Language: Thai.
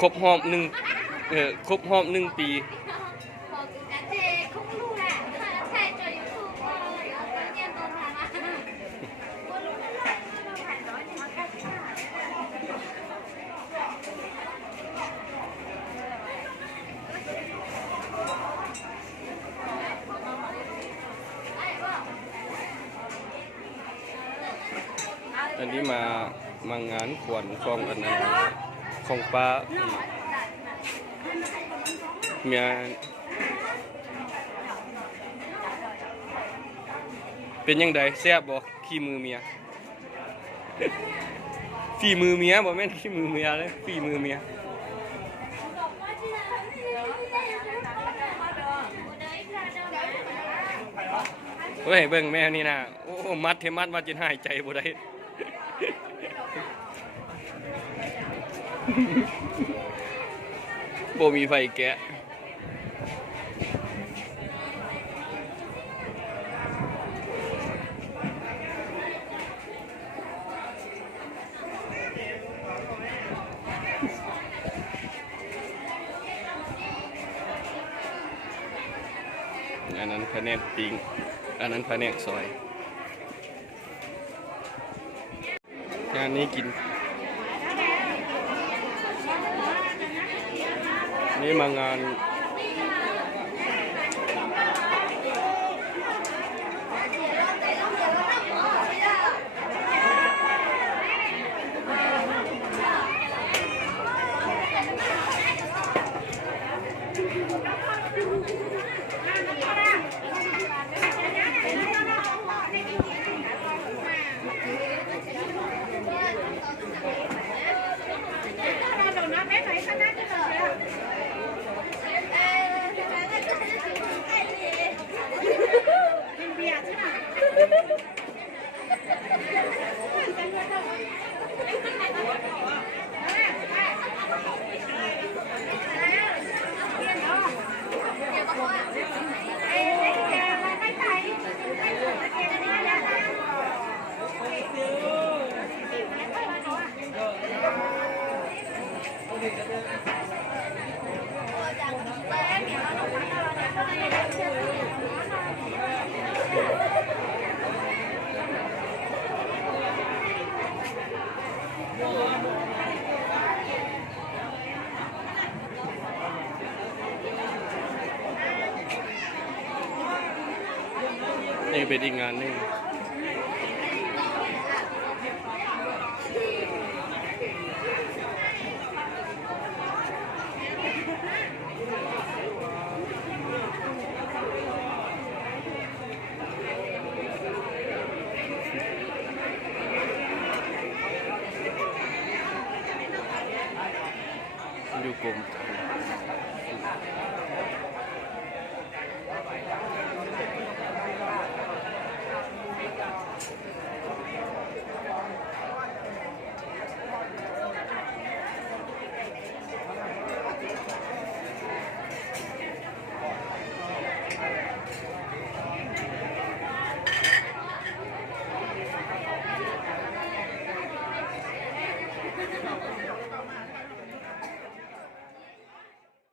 ครบหอบหนึ่งครบหอบ1 ปี อันนี้มางานขวัญของอันนั้นของป้าเมียเป็นยังไงแซ่บบ่ขี้มือเมีย ฝีมือเมียบ่แม่นขี้มือเมียเลยฝีมือเมียเฮ้ยเบิ่งแม่นี่นะโอ้มัดเทมัดมาจนหายใจบ่ได้ บ่มีไฟแกะอันนั้นแผนกปิ้งอันนั้นแผนกซอยงานนี้กินนี่มางานนี่เป็นอีกงานนึงอยู่กลุ่ม